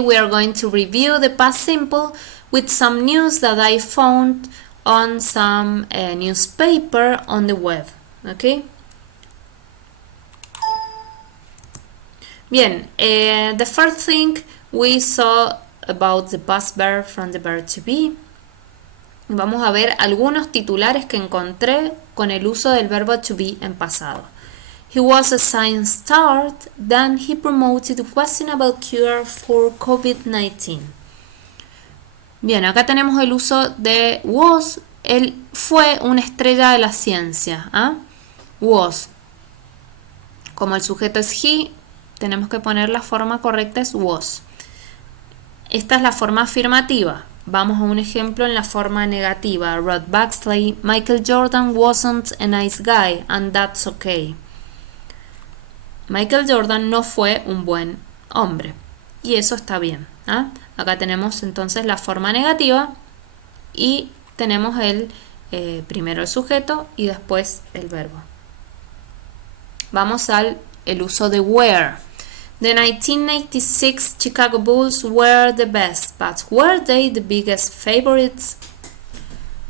we are going to review the past simple with some news that I found on some newspaper on the web. Okay. Bien, the first thing we saw about the past verb from the verb to be. Vamos a ver algunos titulares que encontré con el uso del verbo to be en pasado. He was a science star, then he promoted a questionable cure for COVID-19. Bien, acá tenemos el uso de was. Él fue una estrella de la ciencia. Was. Como el sujeto es he, tenemos que poner la forma correcta, es was. Esta es la forma afirmativa. Vamos a un ejemplo en la forma negativa. Rod Baxley, Michael Jordan wasn't a nice guy, and that's okay. Michael Jordan no fue un buen hombre, y eso está bien. Acá tenemos entonces la forma negativa y tenemos primero el sujeto y después el verbo. Vamos al uso de were. The 1996 Chicago Bulls were the best, but were they the biggest favorites?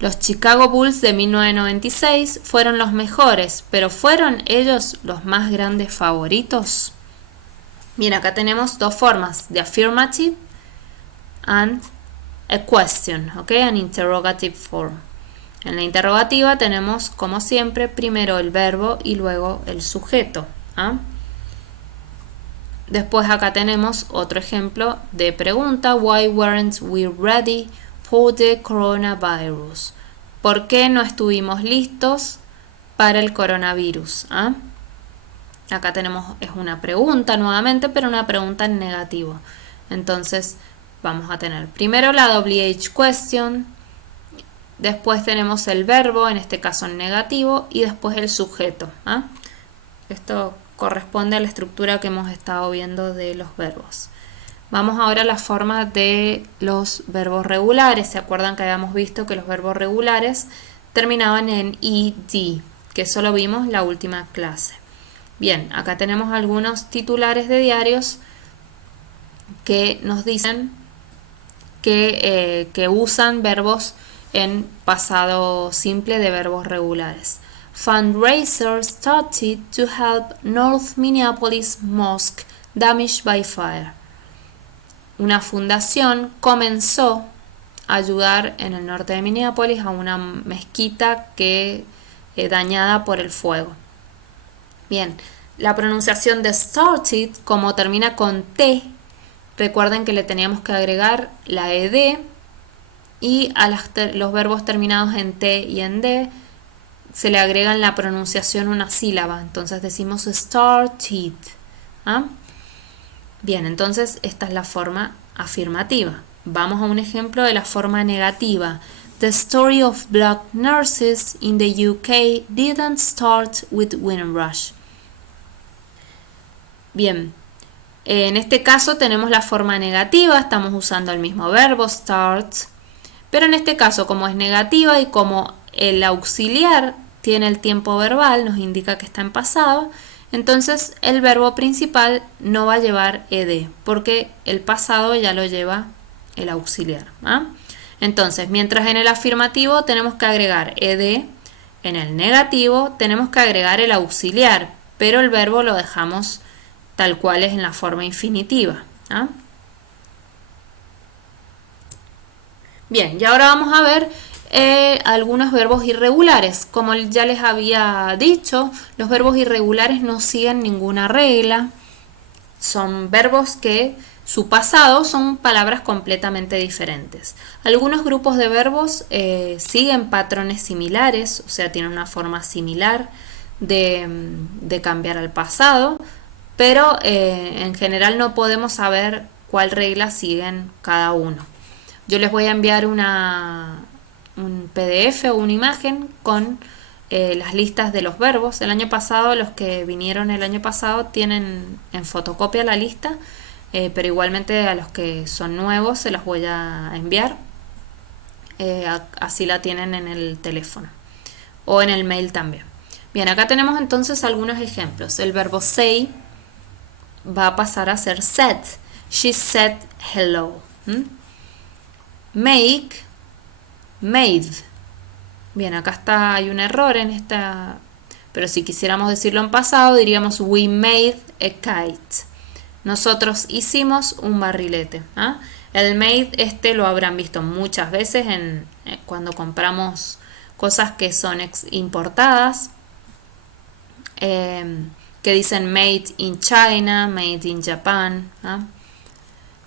Los Chicago Bulls de 1996 fueron los mejores, pero ¿fueron ellos los más grandes favoritos? Bien, acá tenemos dos formas, de affirmative and a question, an interrogative form. En la interrogativa tenemos, como siempre, primero el verbo y luego el sujeto. Después acá tenemos otro ejemplo de pregunta. Why weren't we ready for the coronavirus? ¿Por qué no estuvimos listos para el coronavirus? Acá tenemos, es una pregunta nuevamente, pero una pregunta en negativo. Entonces vamos a tener primero la WH question, después tenemos el verbo, en este caso en negativo, y después el sujeto. Esto corresponde a la estructura que hemos estado viendo de los verbos. Vamos ahora a la forma de los verbos regulares. ¿Se acuerdan que habíamos visto que los verbos regulares terminaban en ed, que eso lo vimos la última clase? Bien, acá tenemos algunos titulares de diarios que nos dicen que usan verbos en pasado simple de verbos regulares. Fundraiser started to help North Minneapolis Mosque damaged by fire. Una fundación comenzó a ayudar en el norte de Minneapolis a una mezquita que dañada por el fuego. Bien, la pronunciación de started, como termina con T, recuerden que le teníamos que agregar la ed y a los verbos terminados en T y en D se le agrega en la pronunciación una sílaba, entonces decimos started. Bien, entonces esta es la forma afirmativa. Vamos a un ejemplo de la forma negativa. The story of black nurses in the UK didn't start with Windrush. Bien, en este caso tenemos la forma negativa, estamos usando el mismo verbo, start, pero en este caso, como es negativa y como el auxiliar tiene el tiempo verbal, nos indica que está en pasado, entonces el verbo principal no va a llevar ed, porque el pasado ya lo lleva el auxiliar. Entonces, mientras en el afirmativo tenemos que agregar ed, en el negativo tenemos que agregar el auxiliar, pero el verbo lo dejamos tal cual es en la forma infinitiva. Bien, y ahora vamos a ver algunos verbos irregulares. Como ya les había dicho, los verbos irregulares no siguen ninguna regla. Son verbos que su pasado son palabras completamente diferentes. Algunos grupos de verbos siguen patrones similares, o sea, tienen una forma similar de cambiar al pasado, pero en general no podemos saber cuál regla siguen cada uno. Yo les voy a enviar un PDF o una imagen con las listas de los verbos. El año pasado, los que vinieron el año pasado tienen en fotocopia la lista, pero igualmente a los que son nuevos se los voy a enviar. Así la tienen en el teléfono o en el mail también. Bien, acá tenemos entonces algunos ejemplos. El verbo say va a pasar a ser said. She said hello. Make, made. Bien, acá hay un error en esta, pero si quisiéramos decirlo en pasado diríamos we made a kite. Nosotros hicimos un barrilete. El made lo habrán visto muchas veces cuando compramos cosas que son importadas, que dicen made in China, made in Japan.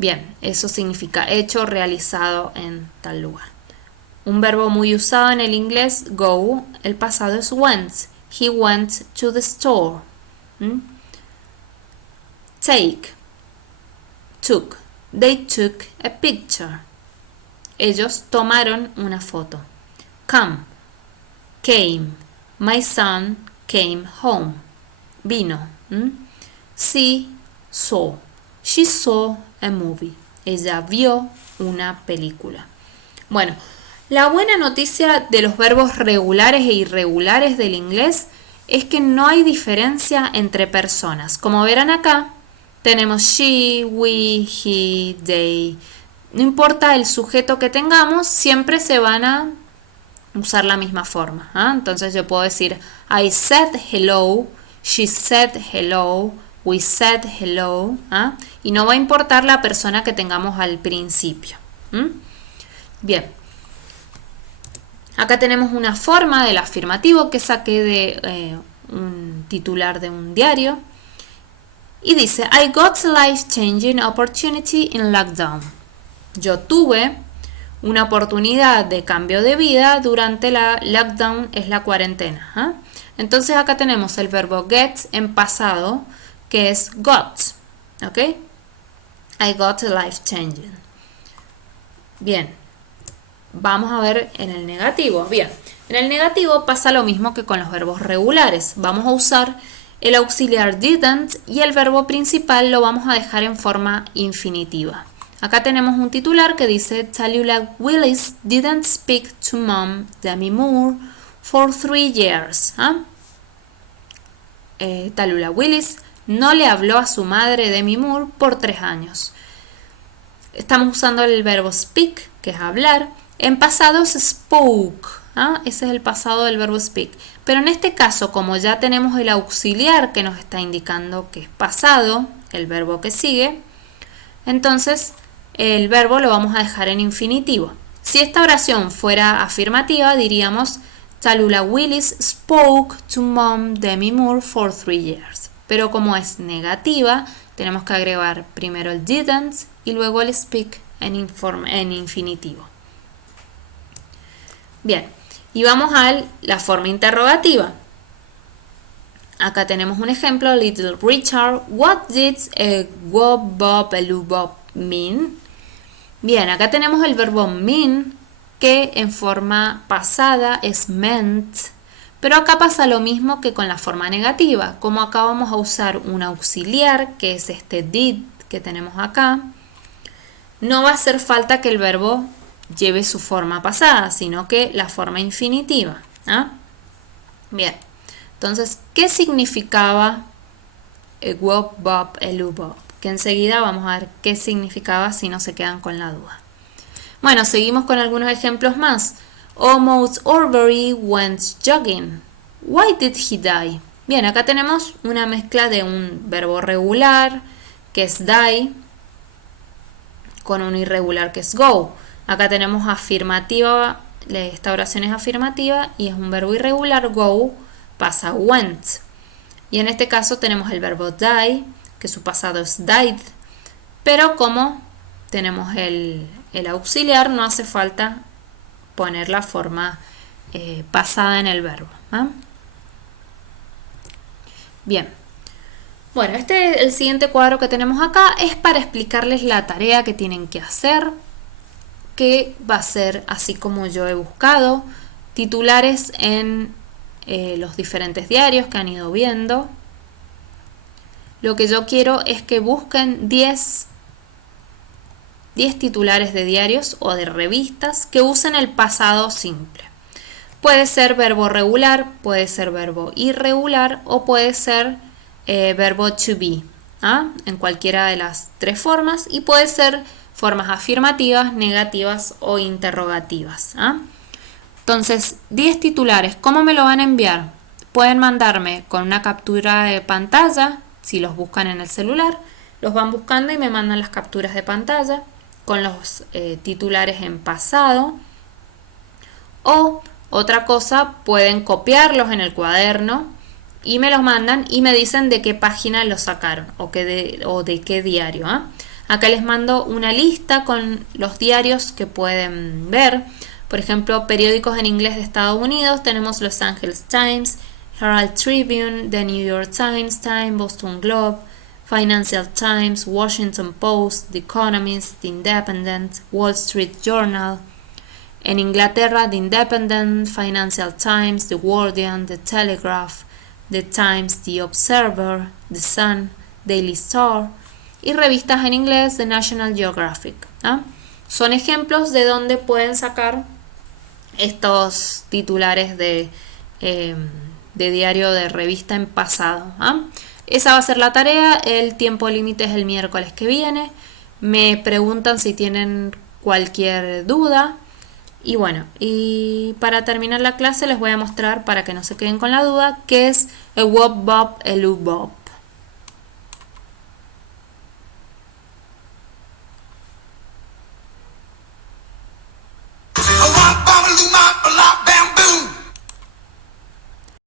Bien, eso significa hecho, realizado en tal lugar. Un verbo muy usado en el inglés, go, el pasado es went. He went to the store. Take, took. They took a picture. Ellos tomaron una foto. Come, came. My son came home. Vino. See, saw. She saw a movie. Ella vio una película. Bueno, la buena noticia de los verbos regulares e irregulares del inglés es que no hay diferencia entre personas. Como verán acá, tenemos she, we, he, they. No importa el sujeto que tengamos, siempre se van a usar la misma forma. Entonces yo puedo decir I said hello, she said hello, we said hello. Y no va a importar la persona que tengamos al principio. Bien. Acá tenemos una forma del afirmativo que saqué de un titular de un diario. Y dice, I got a life-changing opportunity in lockdown. Yo tuve una oportunidad de cambio de vida durante la lockdown, es la cuarentena. Entonces acá tenemos el verbo get en pasado, que es got. ¿Ok? I got a life-changing. Bien. Vamos a ver en el negativo. Bien, en el negativo pasa lo mismo que con los verbos regulares. Vamos a usar el auxiliar didn't y el verbo principal lo vamos a dejar en forma infinitiva. Acá tenemos un titular que dice Tallulah Willis didn't speak to mom Demi Moore for 3 years. Tallulah Willis no le habló a su madre Demi Moore por 3 años. Estamos usando el verbo speak, que es hablar. En pasado es spoke. Ese es el pasado del verbo speak. Pero en este caso, como ya tenemos el auxiliar que nos está indicando que es pasado, el verbo que sigue, entonces el verbo lo vamos a dejar en infinitivo. Si esta oración fuera afirmativa, diríamos Tallulah Willis spoke to mom Demi Moore for 3 years. Pero como es negativa, tenemos que agregar primero el didn't y luego el speak en infinitivo. Bien, y vamos a la forma interrogativa. Acá tenemos un ejemplo, Little Richard, what did a wob bob a loo bob mean? Bien, acá tenemos el verbo mean, que en forma pasada es meant, pero acá pasa lo mismo que con la forma negativa. Como acá vamos a usar un auxiliar, que es este did que tenemos acá, no va a hacer falta que el verbo lleve su forma pasada, sino que la forma infinitiva. Bien, entonces, ¿qué significaba el wob bob, el loo bob? Que enseguida vamos a ver qué significaba si no se quedan con la duda. Bueno, seguimos con algunos ejemplos más. Almost Overy went jogging. Why did he die? Bien, acá tenemos una mezcla de un verbo regular, que es die, con un irregular, que es go. Acá tenemos afirmativa, esta oración es afirmativa y es un verbo irregular, go, pasa went. Y en este caso tenemos el verbo die, que su pasado es died, pero como tenemos el auxiliar, no hace falta poner la forma pasada en el verbo. Bien. Bueno, el siguiente cuadro que tenemos acá es para explicarles la tarea que tienen que hacer, que va a ser así como yo he buscado, titulares en los diferentes diarios que han ido viendo. Lo que yo quiero es que busquen 10 titulares de diarios o de revistas que usen el pasado simple. Puede ser verbo regular, puede ser verbo irregular o puede ser verbo to be. en cualquiera de las tres formas, y puede ser formas afirmativas, negativas o interrogativas. Entonces, 10 titulares, ¿cómo me lo van a enviar? Pueden mandarme con una captura de pantalla, si los buscan en el celular, los van buscando y me mandan las capturas de pantalla con los titulares en pasado. O otra cosa, pueden copiarlos en el cuaderno y me los mandan y me dicen de qué página los sacaron o de qué diario. Acá les mando una lista con los diarios que pueden ver. Por ejemplo, periódicos en inglés de Estados Unidos, tenemos Los Angeles Times, Herald Tribune, The New York Times, Boston Globe, Financial Times, Washington Post, The Economist, The Independent, Wall Street Journal. En Inglaterra, The Independent, Financial Times, The Guardian, The Telegraph, The Times, The Observer, The Sun, Daily Star, y revistas en inglés, The National Geographic. Son ejemplos de donde pueden sacar estos titulares de diario, de revista en pasado. Esa va a ser la tarea. El tiempo límite es el miércoles que viene. Me preguntan si tienen cualquier duda. Y bueno, y para terminar la clase les voy a mostrar, para que no se queden con la duda, qué es el Wop Bop, el U Bop.